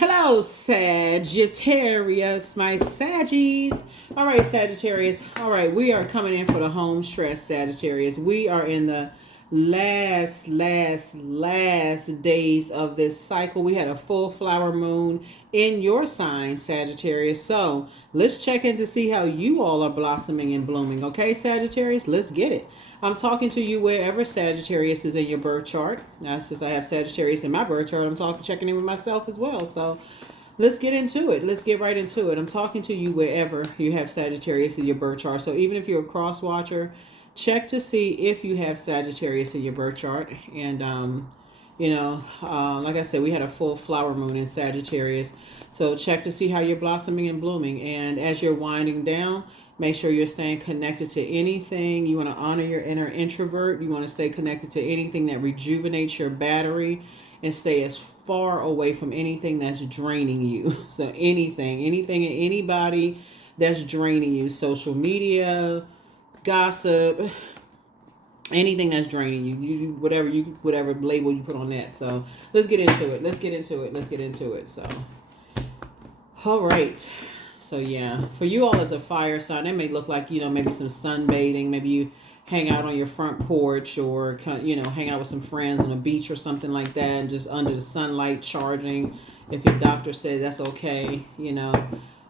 Hello, Sagittarius, my Saggies. All right, Sagittarius. All right, we are coming in for the home stress, Sagittarius. We are in the last days of this cycle. We had a full flower moon in your sign, Sagittarius. So let's check in to see how you all are blossoming and blooming. Okay, Sagittarius, let's get it. I'm talking to you wherever Sagittarius is in your birth chart. Now, since I have Sagittarius in my birth chart, checking in with myself as well. So let's get into it. Let's get right into it. I'm talking to you wherever you have Sagittarius in your birth chart. So even if you're a cross watcher, check to see if you have Sagittarius in your birth chart. And, like I said, we had a full flower moon in Sagittarius. So check to see how you're blossoming and blooming. And as you're winding down, make sure you're staying connected to anything. You want to honor your inner introvert. You want to stay connected to anything that rejuvenates your battery and stay as far away from anything that's draining you. So anything and anybody that's draining you, social media, gossip, anything that's draining you, whatever label you put on that. So let's get into it. So, all right. So yeah, for you all as a fire sign, it may look like, maybe some sunbathing. Maybe you hang out on your front porch or, hang out with some friends on a beach or something like that and just under the sunlight charging if your doctor says that's okay,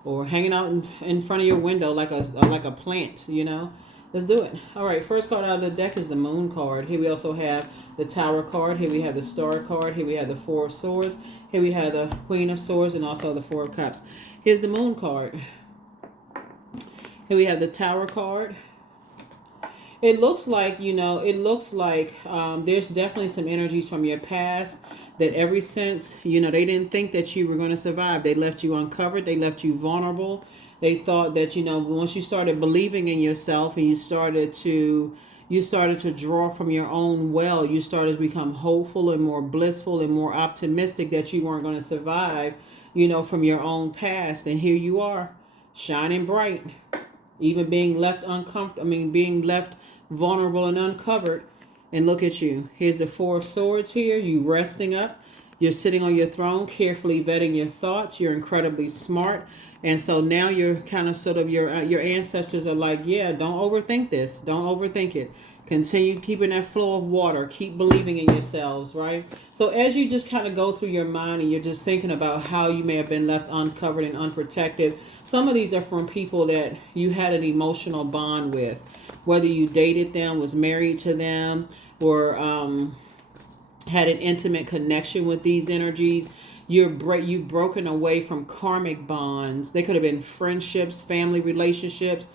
or hanging out in front of your window like a plant, Let's do it. All right, first card out of the deck is the Moon card. Here we also have the Tower card. Here we have the Star card. Here we have the Four of Swords. Here we have the Queen of Swords and also the Four of Cups. Here's the Moon card. Here we have the Tower card. It looks like, there's definitely some energies from your past that ever since, they didn't think that you were going to survive. They left you uncovered. They left you vulnerable. They thought that, once you started believing in yourself and you started to draw from your own well, you started to become hopeful and more blissful and more optimistic that you weren't going to survive, from your own past. And here you are, shining bright, even being left being left vulnerable and uncovered. And look at you. Here's the Four of Swords here. You resting up. You're sitting on your throne, carefully vetting your thoughts. You're incredibly smart. And so now you're kind of sort of your ancestors are like, yeah, don't overthink this. Don't overthink it. Continue keeping that flow of water. Keep believing in yourselves, right? So as you just kind of go through your mind and you're just thinking about how you may have been left uncovered and unprotected, some of these are from people that you had an emotional bond with, whether you dated them, was married to them, or had an intimate connection with these energies. You've broken away from karmic bonds. They could have been friendships, family relationships,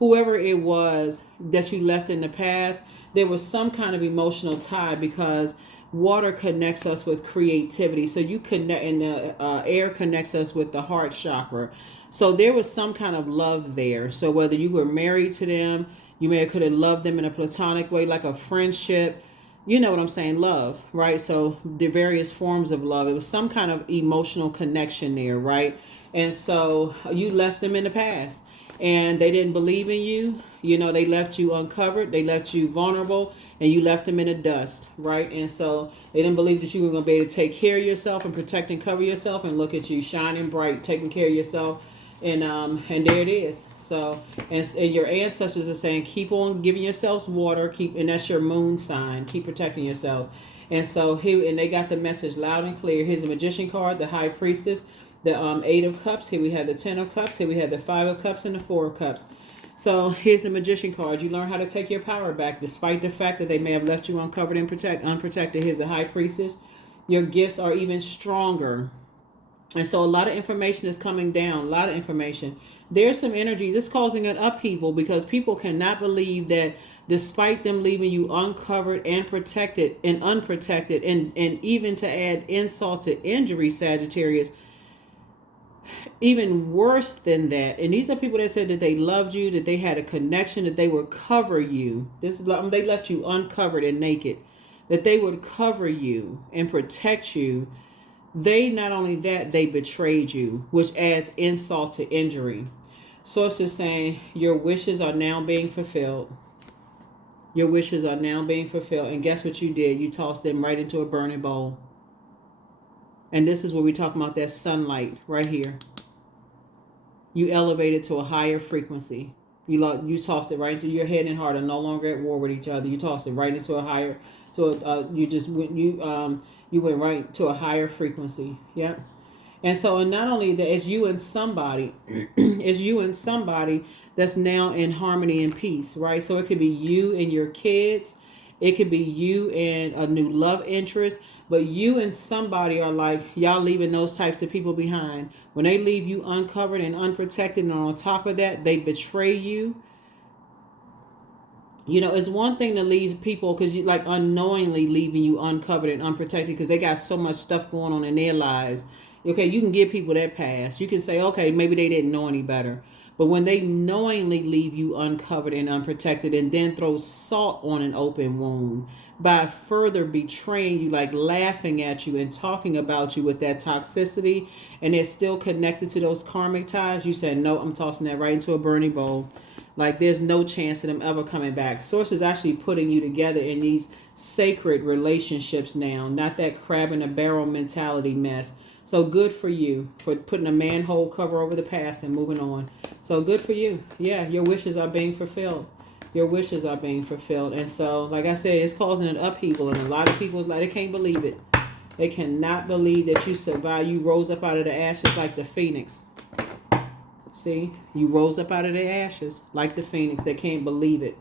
whoever it was that you left in the past. There was some kind of emotional tie because water connects us with creativity. So you connect, and the air connects us with the heart chakra. So there was some kind of love there. So whether you were married to them, you could have loved them in a platonic way, like a friendship. You know what I'm saying? Love, right? So the various forms of love. It was some kind of emotional connection there, right? And so you left them in the past and they didn't believe in you. They left you uncovered. They left you vulnerable and you left them in the dust, right? And so they didn't believe that you were going to be able to take care of yourself and protect and cover yourself. And look at you shining bright, taking care of yourself. And there it is. So, and your ancestors are saying, keep on giving yourselves water, and that's your moon sign. Keep protecting yourselves. And so here, and they got the message loud and clear. Here's the Magician card, the High Priestess, the Eight of Cups. Here we have the Ten of Cups. Here we have the Five of Cups and the Four of Cups. So here's the Magician card. You learn how to take your power back, despite the fact that they may have left you uncovered and unprotected. Here's the High Priestess. Your gifts are even stronger. And so a lot of information is coming down, a lot of information. There's some energies. It's causing an upheaval because people cannot believe that despite them leaving you uncovered and protected and unprotected, and even to add insult to injury, Sagittarius, even worse than that. And these are people that said that they loved you, that they had a connection, that they would cover you. They left you uncovered and naked, that they would cover you and protect you. They, not only that, they betrayed you, which adds insult to injury. Source is saying your wishes are now being fulfilled. Your wishes are now being fulfilled. And guess what you did? You tossed them right into a burning bowl. And this is where we talk about that sunlight right here. You elevate it to a higher frequency. You toss it right into your head and heart are no longer at war with each other. You toss it right into a higher, you went right to a higher frequency. Yep. And so, and not only that, it's you and somebody, it's you and somebody that's now in harmony and peace, right? So it could be you and your kids, it could be you and a new love interest, but you and somebody are like, y'all leaving those types of people behind. When they leave you uncovered and unprotected, and on top of that, they betray you. You know, it's one thing to leave people because you like unknowingly leaving you uncovered and unprotected because they got so much stuff going on in their lives. Okay, you can give people that pass. You can say, okay, maybe they didn't know any better. But when they knowingly leave you uncovered and unprotected and then throw salt on an open wound by further betraying you, like laughing at you and talking about you with that toxicity, and they're still connected to those karmic ties, you said, no, I'm tossing that right into a burning bowl. Like there's no chance of them ever coming back. Source is actually putting you together in these sacred relationships now, not that crab in a barrel mentality mess. So good for you for putting a manhole cover over the past and moving on. So good for you. Yeah, your wishes are being fulfilled. Your wishes are being fulfilled. And so, like I said, it's causing an upheaval. And a lot of people's like, they can't believe it. They cannot believe that you survived. You rose up out of the ashes like the phoenix. See, you rose up out of the ashes like the phoenix. They can't believe it.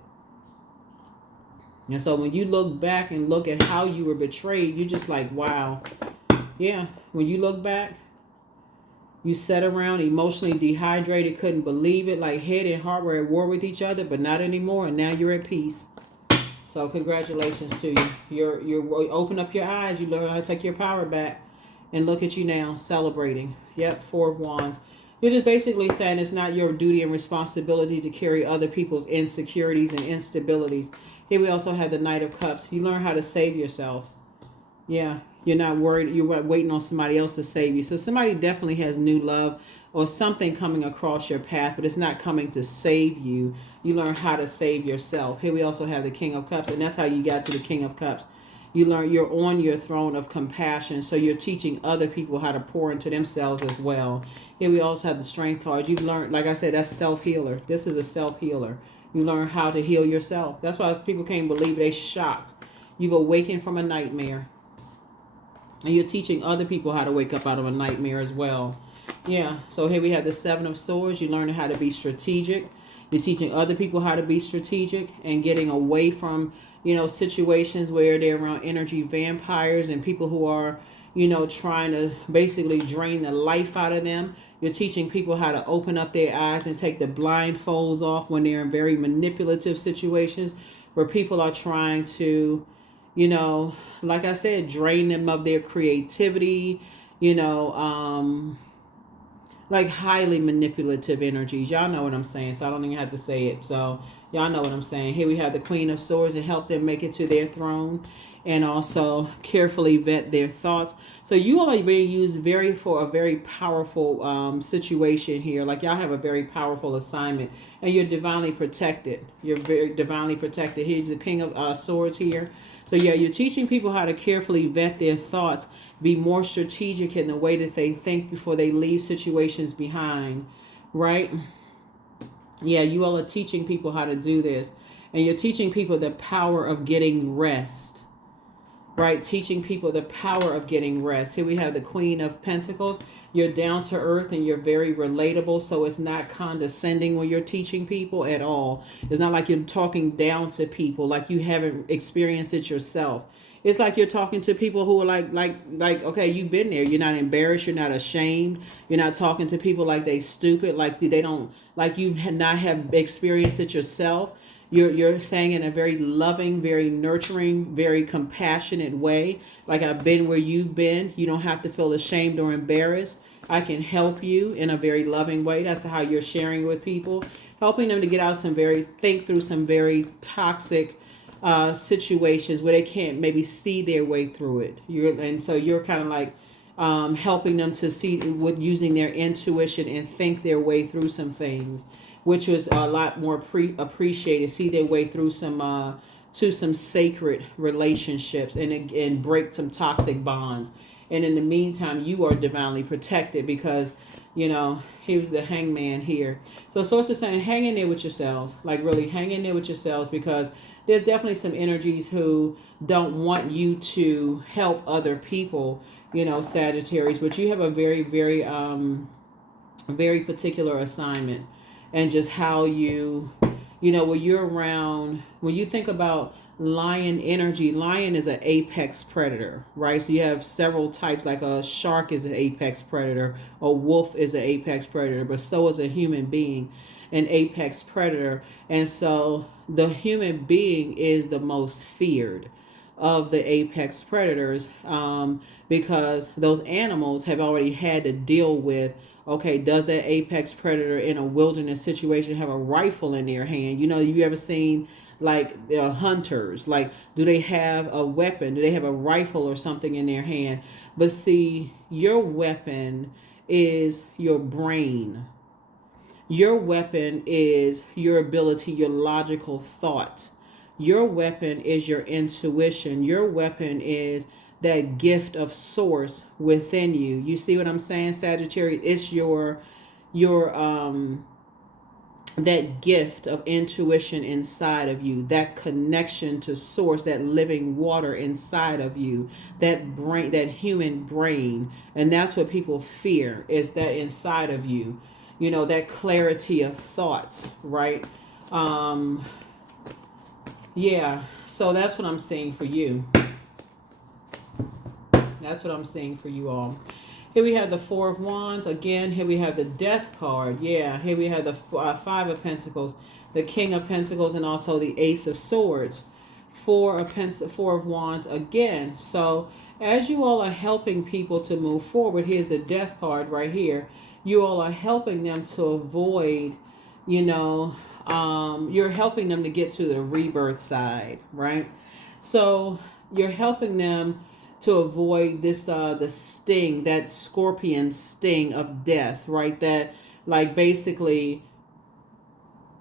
And so when you look back and look at how you were betrayed, you're just like, wow. Yeah, when you look back, you sat around emotionally dehydrated, couldn't believe it, like head and heart were at war with each other, but not anymore, and now you're at peace. So congratulations to you. You're open up your eyes, you learn how to take your power back, and look at you now, celebrating. Yep, 4 of Wands. You're just basically saying it's not your duty and responsibility to carry other people's insecurities and instabilities. Here we also have the Knight of Cups. You learn how to save yourself. Yeah. You're not worried. You're waiting on somebody else to save you. So somebody definitely has new love or something coming across your path, but it's not coming to save you. You learn how to save yourself. Here we also have the King of Cups, and that's how you got to the King of Cups. You learn you're on your throne of compassion, so you're teaching other people how to pour into themselves as well. Here we also have the Strength card. You've learned, like I said, that's self-healer. This is a self-healer. You learn how to heal yourself. That's why people can't believe it. They're shocked. You've awakened from a nightmare. And you're teaching other people how to wake up out of a nightmare as well. Yeah. So here we have the 7 of Swords. You learn how to be strategic. You're teaching other people how to be strategic and getting away from, situations where they're around energy vampires and people who are, trying to basically drain the life out of them. You're teaching people how to open up their eyes and take the blindfolds off when they're in very manipulative situations where people are trying to, like I said, drain them of their creativity, like highly manipulative energies. Y'all know what I'm saying, so I don't even have to say it. So y'all know what I'm saying. Here we have the Queen of Swords and help them make it to their throne and also carefully vet their thoughts. So you all are being used for a very powerful situation here. Like y'all have a very powerful assignment and you're divinely protected. You're very divinely protected. Here's the King of Swords here. So yeah, you're teaching people how to carefully vet their thoughts, be more strategic in the way that they think before they leave situations behind, right? Yeah, you all are teaching people how to do this. And you're teaching people the power of getting rest, right? Teaching people the power of getting rest. Here we have the Queen of Pentacles. You're down to earth and you're very relatable. So it's not condescending when you're teaching people at all. It's not like you're talking down to people like you haven't experienced it yourself. It's like you're talking to people who are like, okay, you've been there. You're not embarrassed. You're not ashamed. You're not talking to people like they stupid, like they don't, like you not have experienced it yourself. You're saying in a very loving, very nurturing, very compassionate way. Like I've been where you've been. You don't have to feel ashamed or embarrassed. I can help you in a very loving way. That's how you're sharing with people. Helping them to get out think through some very toxic situations where they can't maybe see their way through it. So you're kind of like helping them to see with using their intuition and think their way through some things, which was a lot more appreciated. See their way through some sacred relationships and break some toxic bonds. And in the meantime, you are divinely protected because, he was the hangman here. So Source is saying, hang in there with yourselves. Like, really, hang in there with yourselves, because there's definitely some energies who don't want you to help other people, Sagittarius. But you have a very, very, very particular assignment. And just how when you're around, when you think about lion energy, lion is an apex predator, right? So you have several types, like a shark is an apex predator, a wolf is an apex predator, but so is a human being an apex predator. And so the human being is the most feared of the apex predators, because those animals have already had to deal with, okay, does that apex predator in a wilderness situation have a rifle in their hand? You ever seen like hunters, like, do they have a weapon? Do they have a rifle or something in their hand? But see, your weapon is your brain. Your weapon is your ability, your logical thought. Your weapon is your intuition. Your weapon is that gift of source within you. You see what I'm saying, Sagittarius? It's your that gift of intuition inside of you, that connection to source, that living water inside of you, that brain, that human brain. And that's what people fear, is that inside of you, that clarity of thought, right? Yeah, so that's what I'm seeing for you. That's what I'm seeing for you all. Here we have the Four of Wands. Again, here we have the Death card. Yeah, here we have the Five of Pentacles, the King of Pentacles, and also the Ace of Swords. Four of Wands again. So as you all are helping people to move forward, here's the Death card right here. You all are helping them to avoid, you're helping them to get to the rebirth side, right? So you're helping them to avoid this the sting, that scorpion sting of death, right? That, like, basically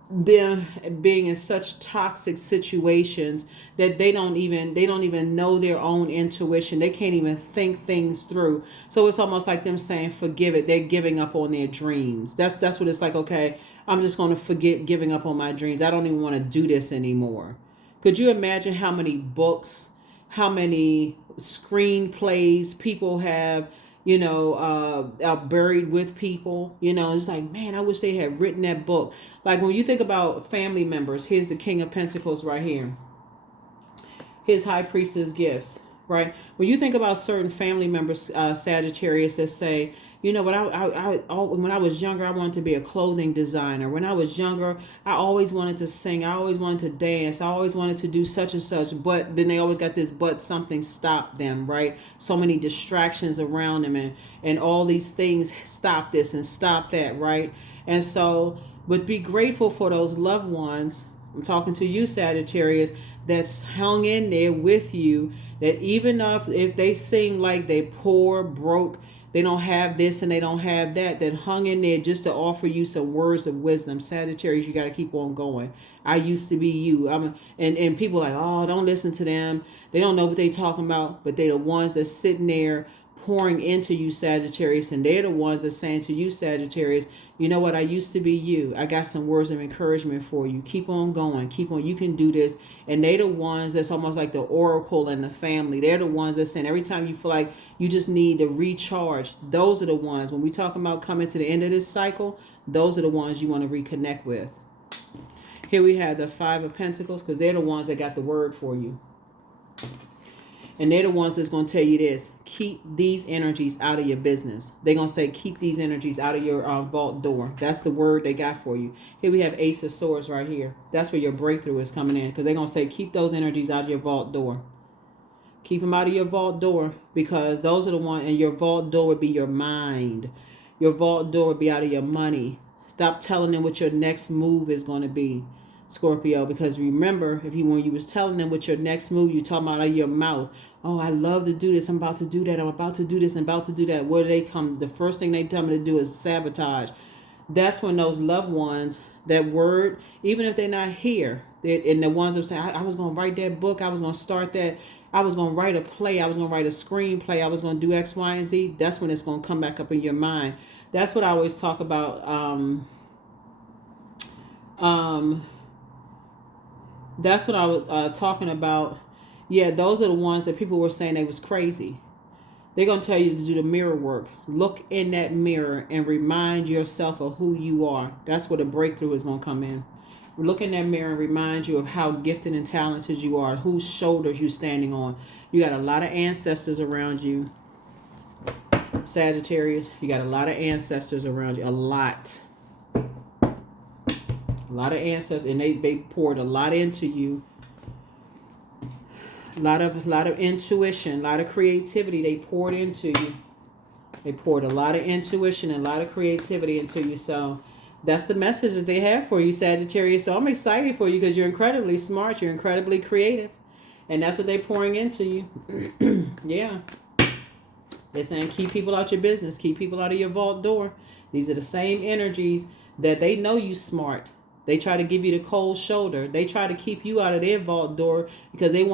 them being in such toxic situations that they don't even know their own intuition. They can't even think things through. So it's almost like them saying, forgive it. They're giving up on their dreams. That's what it's like. Okay, I'm just going to forget giving up on my dreams. I don't even want to do this anymore. Could you imagine how many books, how many screenplays people have, out buried with people? It's like, man, I wish they had written that book. Like, when you think about family members, here's the King of Pentacles right here. His High Priestess gifts, right? When you think about certain family members, Sagittarius, that say, but when I was younger, I wanted to be a clothing designer. When I was younger, I always wanted to sing. I always wanted to dance. I always wanted to do such and such. But then they always got this, but something stopped them, right? So many distractions around them, and all these things stop this and stop that, right? And so, but be grateful for those loved ones. I'm talking to you, Sagittarius, that's hung in there with you. That even if they seem like they poor, broke, they don't have this and they don't have that, that hung in there just to offer you some words of wisdom. Sagittarius, you got to keep on going. I used to be you. And people are like, oh, don't listen to them. They don't know what they talking about, but they're the ones that's sitting there pouring into you, Sagittarius. And they're the ones that's saying to you, Sagittarius, you know what? I used to be you. I got some words of encouragement for you. Keep on going. Keep on. You can do this. And they're the ones that's almost like the oracle in the family. They're the ones that's saying every time you feel like you just need to recharge, those are the ones. When we talk about coming to the end of this cycle, those are the ones you want to reconnect with. Here we have the Five of Pentacles, because they're the ones that got the word for you. And they're the ones that's going to tell you this: keep these energies out of your business. They're going to say, keep these energies out of your vault door. That's the word they got for you. Here we have Ace of Swords right here. That's where your breakthrough is coming in, because they're going to say, keep those energies out of your vault door. Keep them out of your vault door, because those are the ones, and your vault door would be your mind. Your vault door would be out of your money. Stop telling them what your next move is going to be, Scorpio, because remember, when you was telling them what your next move, you talking about out of your mouth. Oh, I love to do this. I'm about to do that. I'm about to do this. I'm about to do that. Where do they come? The first thing they tell me to do is sabotage. That's when those loved ones, that word, even if they're not here, and the ones that say, I was going to write that book, I was going to start that, I was going to write a play. I was going to write a screenplay. I was going to do X, Y, and Z. That's when it's going to come back up in your mind. That's what I always talk about. That's what I was talking about. Yeah, those are the ones that people were saying they was crazy. They're going to tell you to do the mirror work. Look in that mirror and remind yourself of who you are. That's where the breakthrough is going to come in. Look in that mirror and remind you of how gifted and talented you are, whose shoulders you're standing on. You got a lot of ancestors around you, Sagittarius. You got a lot of ancestors around you. A lot of ancestors, and they poured a lot into you. A lot of intuition, a lot of creativity they poured into you. They poured a lot of intuition and a lot of creativity into you. So that's the message that they have for you, Sagittarius. So I'm excited for you because you're incredibly smart. You're incredibly creative. And that's what they're pouring into you. Yeah. They're saying keep people out your business. Keep people out of your vault door. These are the same energies that they know you smart. They try to give you the cold shoulder. They try to keep you out of their vault door because they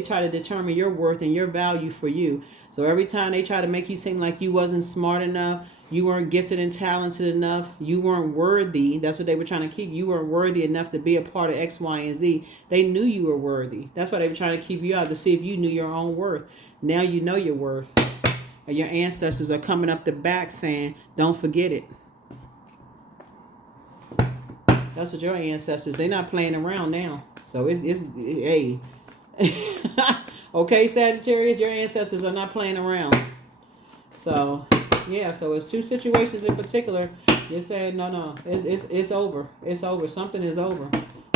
try to determine your worth and your value for you. So every time they try to make you seem like you wasn't smart enough, you weren't gifted and talented enough, you weren't worthy. That's what they were trying to keep. You weren't worthy enough to be a part of X, Y, and Z. They knew you were worthy. That's why they were trying to keep you out to see if you knew your own worth. Now you know your worth. And your ancestors are coming up the back saying, don't forget it. That's what your ancestors, they're not playing around now. So it's hey. Okay, Sagittarius, your ancestors are not playing around. So, yeah, so it's two situations in particular. You're saying, no, it's over. It's over. Something is over.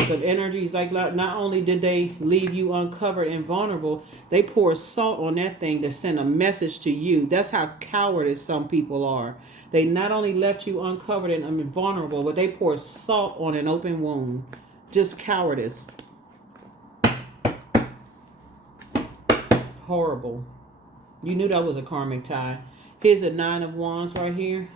So the energies, like not only did they leave you uncovered and vulnerable, they poured salt on that thing to send a message to you. That's how cowardice some people are. They not only left you uncovered and vulnerable, but they poured salt on an open wound. Just cowardice. Horrible. You knew that was a karmic tie. Here's a 9 of Wands right here.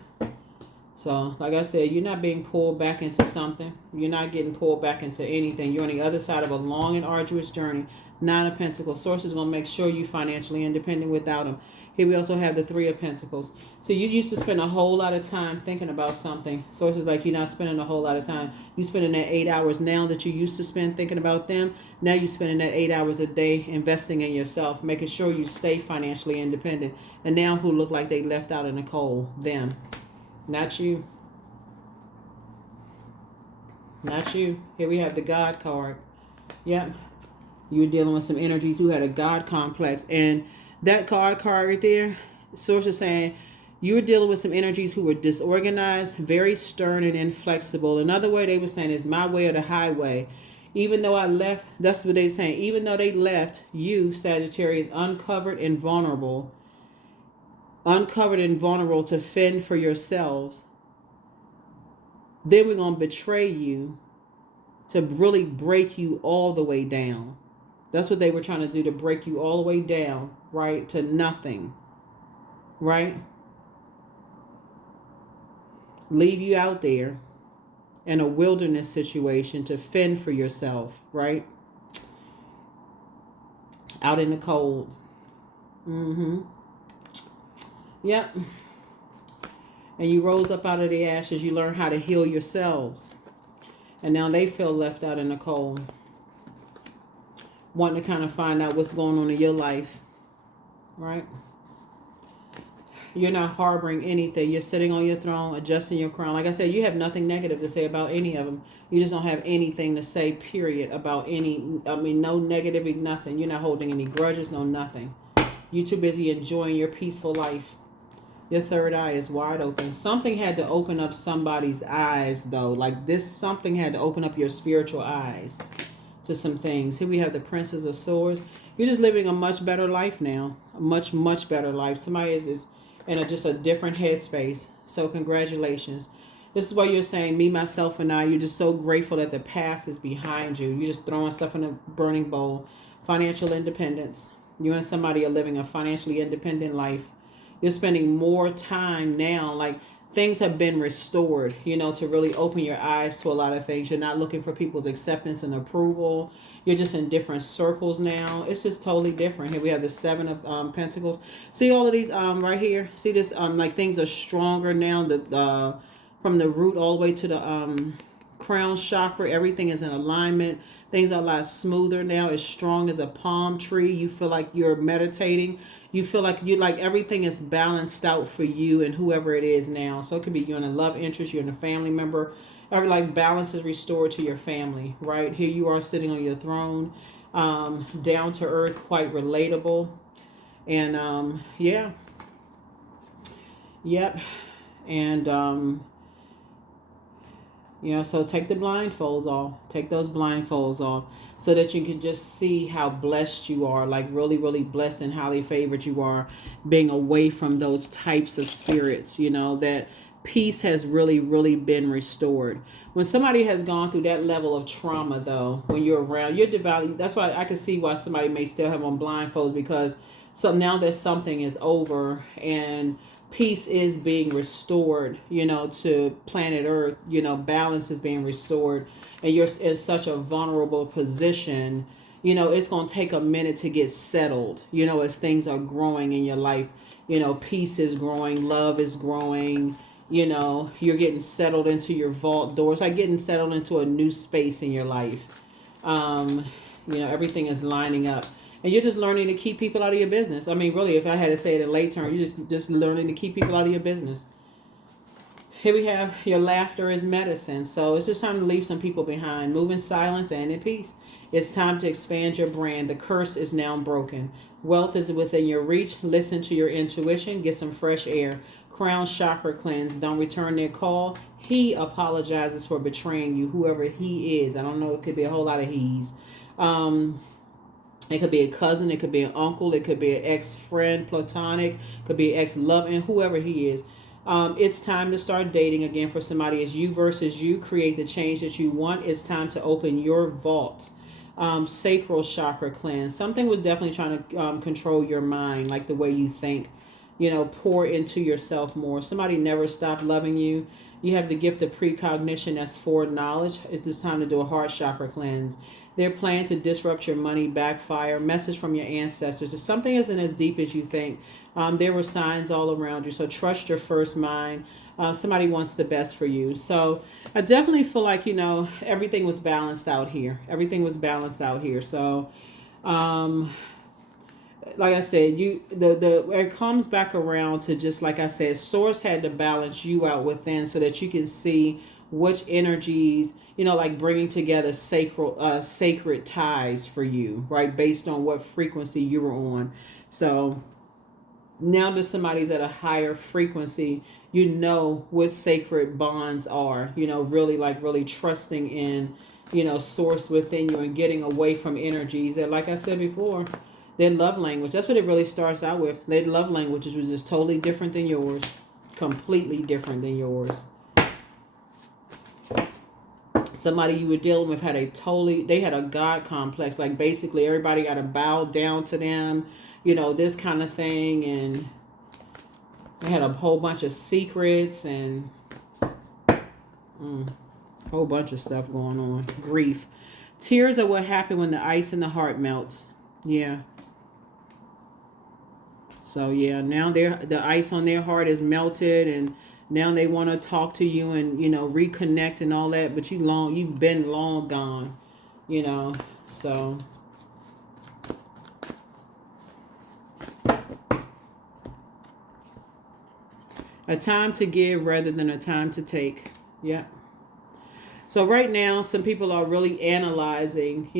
So, like I said, you're not being pulled back into something. You're not getting pulled back into anything. You're on the other side of a long and arduous journey. 9 of Pentacles. Source is going to make sure you're financially independent without them. Here we also have the 3 of Pentacles. So you used to spend a whole lot of time thinking about something. Source is like you're not spending a whole lot of time. You're spending that 8 hours now that you used to spend thinking about them. Now you're spending that 8 hours a day investing in yourself, making sure you stay financially independent. And now who look like they left out in the cold? Them. Not you. Not you. Here we have the God card. Yep. You're dealing with some energies who had a God complex. And that card right there, Source is saying you're dealing with some energies who were disorganized, very stern and inflexible. Another way they were saying is my way or the highway. Even though I left, that's what they're saying. Even though they left you, Sagittarius, uncovered and vulnerable to fend for yourselves, then we're going to betray you to really break you all the way down. That's what they were trying to do, to break you all the way down, right, to nothing, right? Leave you out there in a wilderness situation to fend for yourself, right? Out in the cold. Yep. And you rose up out of the ashes. You learn how to heal yourselves. And now they feel left out in the cold. Wanting to kind of find out what's going on in your life. Right? You're not harboring anything. You're sitting on your throne, adjusting your crown. Like I said, you have nothing negative to say about any of them. You just don't have anything to say, period, about no negativity, nothing. You're not holding any grudges, no nothing. You're too busy enjoying your peaceful life. Your third eye is wide open. Something had to open up somebody's eyes, though. Like this, something had to open up your spiritual eyes to some things. Here we have the Princess of Swords. You're just living a much better life now. A much, much better life. Somebody is in just a different headspace. So congratulations. This is why you're saying, me, myself, and I. You're just so grateful that the past is behind you. You're just throwing stuff in a burning bowl. Financial independence. You and somebody are living a financially independent life. You're spending more time now, like things have been restored, to really open your eyes to a lot of things. You're not looking for people's acceptance and approval. You're just in different circles now. It's just totally different. Here we have the Seven of Pentacles. See all of these right here? See this? Like things are stronger now. From the root all the way to the crown chakra, everything is in alignment. Things are a lot smoother now. As strong as a palm tree. You feel like you're meditating. You feel like everything is balanced out for you and whoever it is now. So it could be you're in a love interest, you're in a family member. Like balance is restored to your family, right? Here you are sitting on your throne, down to earth, quite relatable. And yeah. Yep. And so take the blindfolds off. Take those blindfolds off so that you can just see how blessed you are, like really, really blessed and highly favored you are, being away from those types of spirits, that peace has really, really been restored. When somebody has gone through that level of trauma, though, when you're around, you're devout. That's why I can see why somebody may still have on blindfolds, because now that something is over and peace is being restored, to planet Earth, balance is being restored, and you're in such a vulnerable position, it's going to take a minute to get settled, as things are growing in your life. Peace is growing, love is growing, you're getting settled into your vault doors, like getting settled into a new space in your life. Everything is lining up. And you're just learning to keep people out of your business. I mean, really, if I had to say it in late term, you're just learning to keep people out of your business. Here we have your laughter is medicine. So it's just time to leave some people behind. Move in silence and in peace. It's time to expand your brand. The curse is now broken. Wealth is within your reach. Listen to your intuition. Get some fresh air. Crown chakra cleanse. Don't return their call. He apologizes for betraying you, whoever he is. I don't know. It could be a whole lot of he's. It could be a cousin, it could be an uncle, it could be an ex-friend, platonic, could be an ex-love, and whoever he is. It's time to start dating again for somebody. It's you versus you. Create the change that you want. It's time to open your vault. Sacral chakra cleanse. Something was definitely trying to control your mind, like the way you think. Pour into yourself more. Somebody never stopped loving you. You have the gift of precognition. That's foreknowledge. It's just time to do a heart chakra cleanse. They're planning to disrupt your money, backfire, message from your ancestors. If something isn't as deep as you think, there were signs all around you. So trust your first mind. Somebody wants the best for you. So I definitely feel like, everything was balanced out here. Everything was balanced out here. So, like I said, it comes back around to just, like I said, Source had to balance you out within so that you can see which energies, like bringing together sacred ties for you, right? Based on what frequency you were on. So now that somebody's at a higher frequency, what sacred bonds are, really trusting in, Source within you and getting away from energies that, like I said before, their love language. That's what it really starts out with. Their love languages was just totally different than yours. Completely different than yours. Somebody you were dealing with they had a God complex. Like basically everybody got to bow down to them, this kind of thing. And they had a whole bunch of secrets and a whole bunch of stuff going on. Grief. Tears are what happen when the ice in the heart melts. Yeah. So yeah, now the ice on their heart is melted, and now they want to talk to you and reconnect and all that, but you've been long gone, so a time to give rather than a time to take. Yeah. So right now, some people are really analyzing,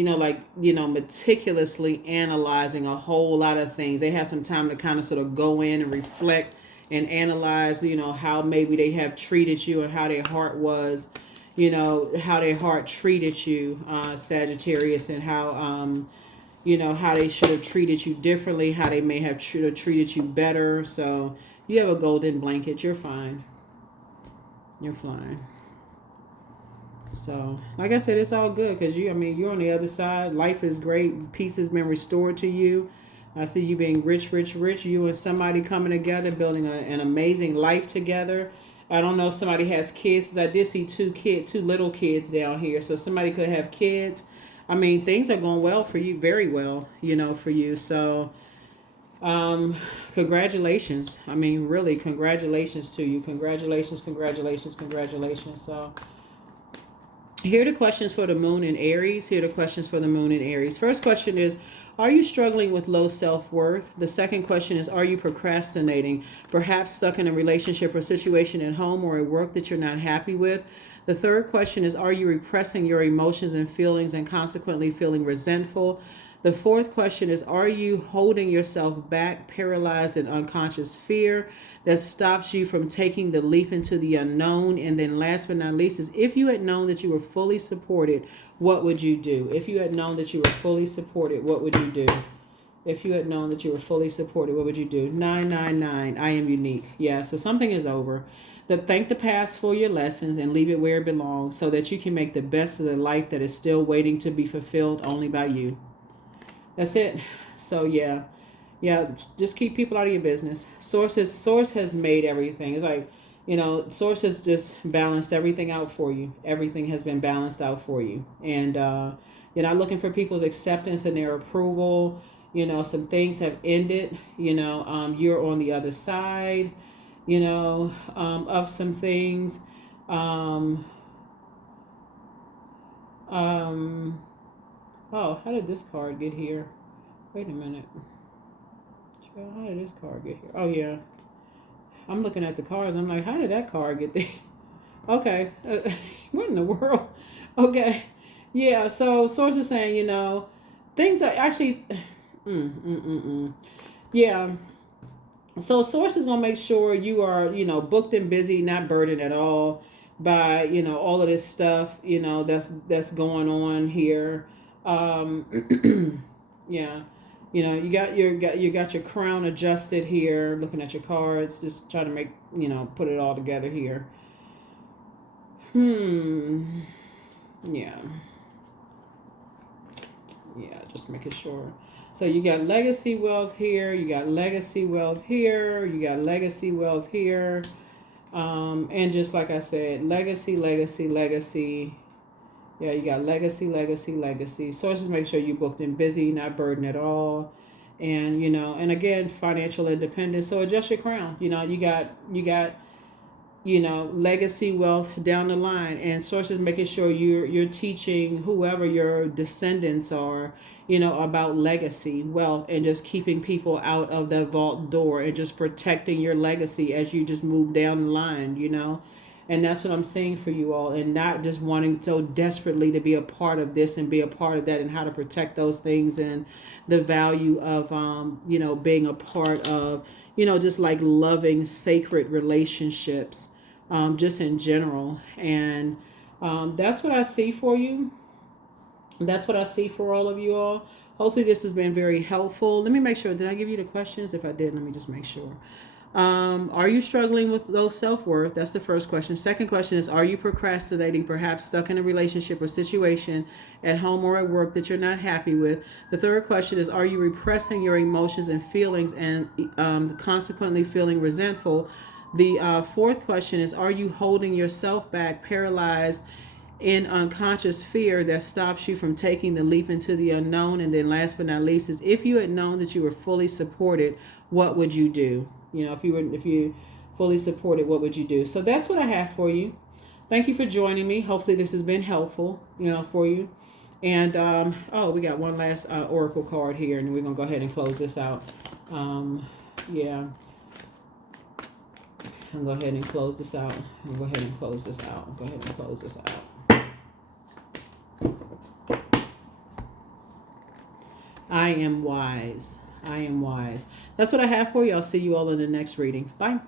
meticulously analyzing a whole lot of things. They have some time to kind of sort of go in and reflect and analyze, how maybe they have treated you and how their heart was, how their heart treated you, Sagittarius, and how, how they should have treated you differently, how they should have treated you better. So you have a golden blanket. You're fine. You're fine. So, like I said, it's all good because you're on the other side. Life is great. Peace has been restored to you. I see you being rich, rich, rich. You and somebody coming together, building an amazing life together. I don't know if somebody has kids. I did see two little kids down here. So somebody could have kids. I mean, things are going well for you, very well, for you. So, congratulations. I mean, really, congratulations to you. Congratulations, congratulations, congratulations. So, here are the questions for the moon in Aries. Here are the questions for the moon in Aries. First question is, are you struggling with low self-worth? The second question is, are you procrastinating? Perhaps stuck in a relationship or situation at home or at work that you're not happy with? The third question is, are you repressing your emotions and feelings and consequently feeling resentful? The fourth question is, are you holding yourself back, paralyzed in unconscious fear that stops you from taking the leap into the unknown? And then last but not least is, if you had known that you were fully supported, what would you do? If you had known that you were fully supported, what would you do? If you had known that you were fully supported, what would you do? 999, I am unique. Yeah, so something is over. Thank the past for your lessons and leave it where it belongs so that you can make the best of the life that is still waiting to be fulfilled only by you. That's it. So yeah, just keep people out of your business. Source has made everything. It's like, Source has just balanced everything out for you. Everything has been balanced out for you, and you're not looking for people's acceptance and their approval. Some things have ended. You're on the other side. Of some things. Oh, how did this card get here? Wait a minute. How did this card get here? Oh, yeah. I'm looking at the cards. I'm like, how did that card get there? Okay. What in the world? Okay. Yeah, so Source is saying, things are actually... Yeah. So Source is going to make sure you are, booked and busy, not burdened at all by, all of this stuff, that's going on here. Yeah, you got your crown adjusted here, looking at your cards, just trying to make, put it all together here. Yeah, just making sure. So you got legacy wealth here, you got legacy wealth here, you got legacy wealth here, and just like I said, legacy. Yeah, you got legacy. Sources make sure you booked and busy, not burdened at all. And, and again, financial independence. So adjust your crown. You got, legacy wealth down the line. And sources making sure you're teaching whoever your descendants are, about legacy wealth and just keeping people out of the vault door and just protecting your legacy as you just move down the line, And that's what I'm saying for you all, and not just wanting so desperately to be a part of this and be a part of that, and how to protect those things, and the value of, being a part of, just like loving sacred relationships, just in general. And that's what I see for you. That's what I see for all of you all. Hopefully this has been very helpful. Let me make sure. Did I give you the questions? If I did, let me just make sure. Are you struggling with low self-worth? That's the first question. Second question is, are you procrastinating, perhaps stuck in a relationship or situation at home or at work that you're not happy with? The third question is, are you repressing your emotions and feelings and consequently feeling resentful? The fourth question is, are you holding yourself back, paralyzed in unconscious fear that stops you from taking the leap into the unknown? And then last but not least is, if you had known that you were fully supported, what would you do? If you fully supported, what would you do? So that's what I have for you. Thank you for joining me. Hopefully this has been helpful, for you. And, we got one last oracle card here, and we're going to go ahead and close this out. Yeah. I'll go ahead and close this out. I am wise. That's what I have for you. I'll see you all in the next reading. Bye.